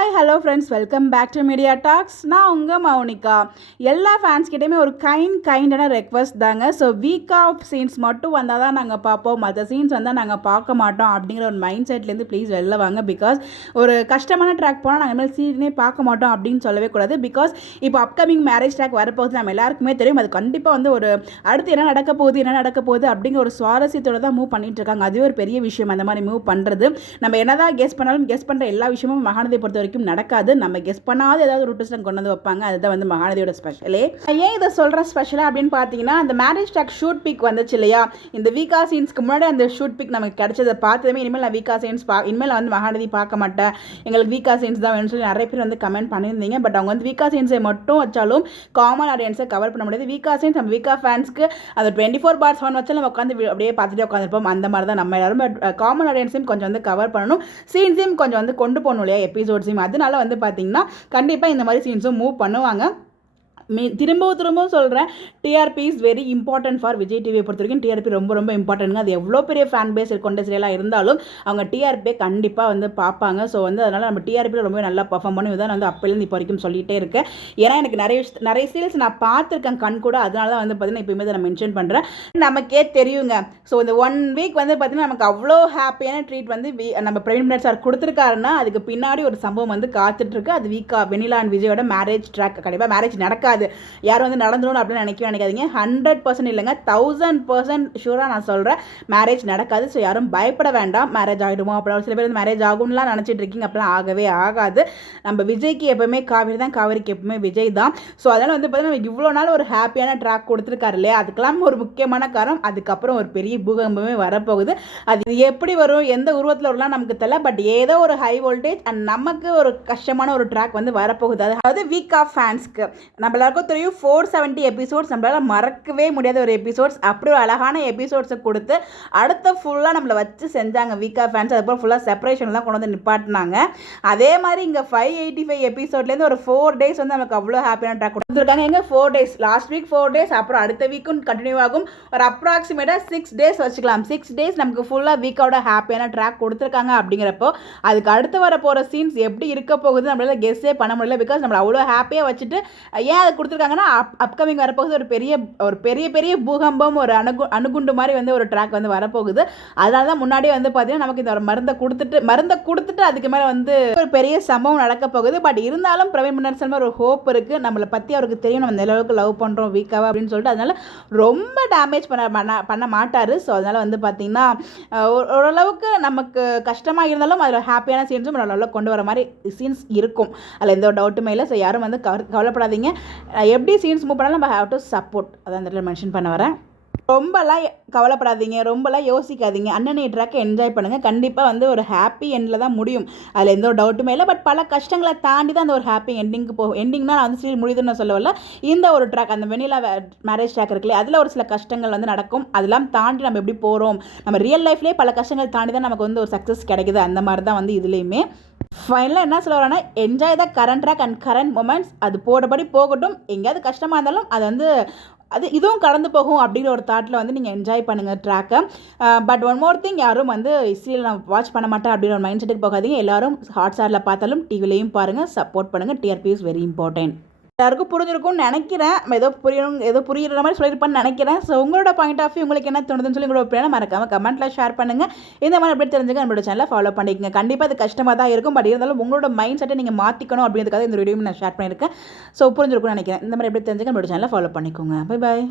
Hi hello friends, welcome back to Media Talks. நான் உங்கள் மௌனிகா. எல்லா ஃபேன்ஸ்கிட்டையுமே ஒரு கைண்டான ரெக்வஸ்ட் தாங்க. ஸோ வீக் ஆஃப் சீன்ஸ் மட்டும் வந்தால் தான் நாங்கள் பார்ப்போம், மற்ற சீன்ஸ் வந்தால் நாங்கள் பார்க்க மாட்டோம் அப்படிங்கிற ஒரு மைண்ட் செட்லேருந்து ப்ளீஸ் வெளில வாங்க. பிகாஸ் ஒரு கஷ்டமான ட்ராக் போனால் நாங்கள் இனிமேல் சீனே பார்க்க மாட்டோம் அப்படின்னு சொல்லவே கூடாது. பிகாஸ் இப்போ அப்கமிங் மேரேஜ் ட்ராக் வரப்போகுது, நம்ம எல்லாருக்குமே தெரியும். அது கண்டிப்பாக வந்து ஒரு அடுத்து என்ன நடக்க போகுது அப்படிங்கிற ஒரு சுவாரஸ்யத்தோடு தான் மூவ் பண்ணிட்டு இருக்காங்க. அதுவே ஒரு பெரிய விஷயம். அந்த மாதிரி மூவ் பண்ணுறது நம்ம என்னதான் கெஸ் பண்ணாலும் கெஸ் பண்ணுற எல்லா விஷயமும் மகாநதியை பொறுத்த வரைக்கும் நடக்காது. நம்ம கெஸ் பண்ணாத ஏதாவது ஒரு ட்விஸ்ட் கொண்டு வந்து வைப்பாங்க. அதுதான் வந்து மகாநதியோட ஸ்பெஷலே. ஏன் இதை சொல்கிற ஸ்பெஷலாக அப்படின்னு பார்த்தீங்கன்னா, அந்த மேரேஜ் ட்ராக் ஷூட் பிக் வந்துச்சு இல்லையா, இந்த வீக்கா சீன்ஸ்க்கு முன்னாடி அந்த ஷூட் பிக் நமக்கு கிடைச்சதை பார்த்ததுமே இனிமேல் நான் வீக்கா சீன்ஸ் இனிமேல் வந்து மகாநதி பார்க்க மாட்டேன், எங்களுக்கு வீக்கா சீன்ஸ் தான் வேணும்னு சொல்லி நிறைய பேர் வந்து கமெண்ட் பண்ணியிருந்தீங்க. பட் அவங்க வந்து வீக்கா சீன்ஸை மட்டும் வச்சாலும் காமன் ஆடியன்ஸை கவர் பண்ண முடியாது. வீக்கா சீன்ஸ் நம்ம வீக்கா ஃபேன்ஸ்க்கு அது 24/7 வச்சு நம்ம உட்காந்து அப்படியே பார்த்துட்டே உட்காந்துருப்போம். அந்த மாதிரி தான் நம்ம எல்லாரும் காமன் ஆடியன்ஸையும் கொஞ்சம் வந்து கவர் பண்ணணும், சீன்ஸையும் கொஞ்சம் வந்து கொண்டு போகணும் இல்லையா, எபிசோட்ஸையும். அதனால வந்து பார்த்தீங்கன்னா கண்டிப்பாக இந்த மாதிரி சீன்ஸும் மூவ் பண்ணுவாங்க. திரும்பவும் சொல்கிறேன், TRP is very important for Vijay டிவியை பொறுத்த வரைக்கும். டிஆர்பி ரொம்ப இம்பார்ட்டன்ட்ங்க. அது எவ்வளோ பெரிய ஃபேன் பேஸ் கொண்ட சீரியலாக இருந்தாலும் அவங்க டிஆர்பியை கண்டிப்பாக வந்து பார்ப்பாங்க. ஸோ வந்து அதனால் நம்ம டிஆர்பியில் ரொம்ப நல்லா பர்ஃபார்ம் பண்ணி தான் வந்து அப்போலேருந்து இப்போ வரைக்கும் சொல்லிகிட்டே இருக்கேன். ஏன்னா எனக்கு நிறைய சீரியல்ஸ் நான் பார்த்துருக்கேன் கண் கூட. அதனால தான் வந்து பார்த்தீங்கன்னா இப்போயுமே நான் மென்ஷன் பண்ணுறேன். நமக்கே தெரியுங்க. ஸோ இந்த 1 வீக் வந்து பார்த்தீங்கன்னா நமக்கு அவ்வளோ ஹாப்பியான ட்ரீட் வந்து நம்ம பிரவீன் மின்னட் சார் கொடுத்துருக்காருன்னா அதுக்கு பின்னாடி ஒரு சம்பவம் வந்து காத்துட்ருக்கு. அது வீக்கா வெண்ணிலா அண்ட் விஜயோட மேரேஜ் ட்ராக். கண்டிப்பாக மேரேஜ் நடக்காது, யாரும் வந்து நடந்துடும் அப்படின்னு நினைக்காதீங்க. 100% இல்லைங்க, 1000% ஷூராக நான் சொல்கிறேன், மேரேஜ் நடக்காது. ஸோ யாரும் பயப்பட வேண்டாம். மேரேஜ் ஆகிடுமோ அப்படி சில பேர் வந்து மேரேஜ் ஆகும்லாம் நினச்சிட்டு இருக்கீங்க. அப்படிலாம் ஆகவே ஆகாது. நம்ம விஜய்க்கு எப்பவுமே காவிரி தான், காவிரிக்கு எப்பவுமே விஜய் தான். ஸோ அதனால் வந்து பார்த்தீங்கன்னா இவ்வளோ நாள் ஒரு ஹாப்பியான ட்ராக் கொடுத்துருக்காரு இல்லையா, அதுக்கெல்லாம் ஒரு முக்கியமான காரணம். அதுக்கப்புறம் ஒரு பெரிய பூகம்பமே வரப்போகுது. அது எப்படி வரும், எந்த உருவத்தில் வரலாம் நமக்கு தெரியல. பட் ஏதோ ஒரு ஹை வோல்டேஜ் அண்ட் நமக்கு ஒரு கஷ்டமான ஒரு ட்ராக் வந்து வரப்போகுது. அதாவது வீக் ஆஃப் ஃபேன்ஸ்க்கு நம்ம எல்லாருக்கும் தெரியும் 470 எபிசோட்ஸ் நம்மளால் மறக்கவே முடியாத ஒரு எபிசோட்ஸ். அப்படி ஒரு அழகான எபிசோட்ஸை கொடுத்து அடுத்த ஃபுல்லாக நம்மளை வச்சு செஞ்சாங்க வீக்கா ஃபேன்ஸ். அதுக்கப்புறம் ஃபுல்லாக செப்பரேஷன் தான் கொண்டு வந்து நிப்பாட்டினாங்க. அதே மாதிரி இங்கே 585 எபிசோட்லேருந்து ஒரு 4 days வந்து நமக்கு அவ்வளோ ஹாப்பியான ட்ராக் கொடுத்துருக்காங்க. எங்கே 4 days, லாஸ்ட் வீக் 4 days, அப்புறம் அடுத்த வீக்கும் கண்டினியூ ஆகும். ஒரு அப்ராக்சிமேட்டாக 6 days வச்சுக்கலாம். 6 days நமக்கு ஃபுல்லாக வீக்கோட ஹாப்பியான ட்ராக் கொடுத்துருக்காங்க. அப்படிங்கிறப்போ அதுக்கு அடுத்து வர போகிற சீன்ஸ் எப்படி இருக்க போகுது நம்மளால கெஸ்ஸே பண்ண முடியல. பிகாஸ் நம்மளை அவ்வளோ ஹாப்பியாக வச்சுட்டு ஏன் அதை கொடுத்துருக்காங்கன்னா அப்கமிங் வரப்போகுது ஒரு பெரிய பூகம்பம், ஒரு அணுகுண்டு மாதிரி வந்து ஒரு ட்ராக் வந்து வரப்போகுது. அதனால தான் முன்னாடியே வந்து பார்த்தீங்கன்னா நமக்கு இந்த ஒரு மருந்தை கொடுத்துட்டு அதுக்கு மேலே வந்து ஒரு பெரிய சம்பவம் நடக்க போகுது. பட் இருந்தாலும் பிரவீன் மின்னட் சார் ஒரு ஹோப் இருக்குது, நம்மளை பற்றி அவருக்கு தெரியும், நம்ம இந்த அளவுக்கு லவ் பண்ணுறோம் வீக்காவா அப்படின்னு சொல்லிட்டு. அதனால ரொம்ப டேமேஜ் பண்ண மாட்டார். ஸோ அதனால் வந்து பார்த்தீங்கன்னா ஓரளவுக்கு நமக்கு கஷ்டமாக இருந்தாலும் அதில் ஹாப்பியான சீன்ஸும் நல்லா கொண்டு வர மாதிரி சீன்ஸ் இருக்கும். அதில் எந்த ஒரு டவுட்டுமே இல்லை. ஸோ யாரும் வந்து கவலைப்படாதீங்க. எப்படி சீன்ஸ் மூவ் பண்ணாலும் நம்ம ஹேவ் டு சப்போர்ட். அதான் அந்த இடத்துல மென்ஷன் பண்ண வரேன். ரொம்பலாம் கவலைப்படாதீங்க, ரொம்பலாம் யோசிக்காதீங்க. அண்ணனை ட்ராக்கை என்ஜாய் பண்ணுங்கள். கண்டிப்பாக வந்து ஒரு ஹாப்பி எண்டில் தான் முடியும், அதில் எந்த ஒரு டவுட்டுமே இல்லை. பட் பல கஷ்டங்களை தாண்டி தான் அந்த ஒரு ஹாப்பி எண்டிங்க்கு போகும். எண்டிங்னா நான் வந்து சீரியல் முடியுதுன்னு நான் சொல்லவில்லை. இந்த ஒரு ட்ராக், அந்த வெண்ணிலா மேரேஜ் ட்ராக் இருக்குல்லையே, அதில் ஒரு சில கஷ்டங்கள் வந்து நடக்கும். அதெல்லாம் தாண்டி நம்ம எப்படி போகிறோம், நம்ம ரியல் லைஃப்லேயே பல கஷ்டங்கள் தாண்டி தான் நமக்கு வந்து ஒரு சக்ஸஸ் கிடைக்குது. அந்த மாதிரி தான் வந்து இதுலேயுமே ஃபைனலாக என்ன சொல்ல வரேன்னா, enjoy the current track and current moments. அது போடபடி போகட்டும். எங்கேயாவது கஷ்டமாக இருந்தாலும் அது வந்து இதுவும் கடந்து போகும் அப்படிங்கிற ஒரு தாட்டில் வந்து நீங்கள் என்ஜாய் பண்ணுங்கள் ட்ராக்கை. பட் ஒன் மோர் திங், யாரும் வந்து சீரியல் நான் வாட்ச் பண்ண மாட்டேன் அப்படிங்கிற ஒரு மைண்ட் செட்டுக்கு போகாதீங்க. எல்லாரும் ஹாட்ஸ்டாரில் பார்த்தாலும் டிவிலையும் பாருங்கள், சப்போர்ட் பண்ணுங்கள். TRP is very important. எல்லாருக்கும் புரிஞ்சிருக்கும்னு நினைக்கிறேன். ஏதோ புரியுற மாதிரி சொல்லியிருப்பான்னு நினைக்கிறேன். ஸோ உங்களோட பாயிண்ட் ஆஃப் வியூ உங்களுக்கு என்ன தோணுதுன்னு சொல்லி உங்களோட ஒப்பீனியனை மறக்காமல் கமெண்ட்டில் ஷேர் பண்ணுங்கள். இந்த மாதிரி அப்படி தெரிஞ்சுக்க நம்மளோட சேனலை ஃபாலோ பண்ணிக்கங்க. கண்டிப்பாக அது கஷ்டமாக தான் இருக்கும். பட் இருந்தாலும் உங்களோட மைண்ட் செட்டை நீங்கள் மாற்றிக்கணும் அப்படின்றதுக்காக இந்த வீடியோ நான் ஷேர் பண்ணியிருக்கேன். ஸோ புரிஞ்சிருக்கும்னு நினைக்கிறேன். இந்த மாதிரி எப்படி தெரிஞ்சுக்க நம்மளோட சேனலை ஃபாலோ பண்ணிக்கோங்க. Bye bye.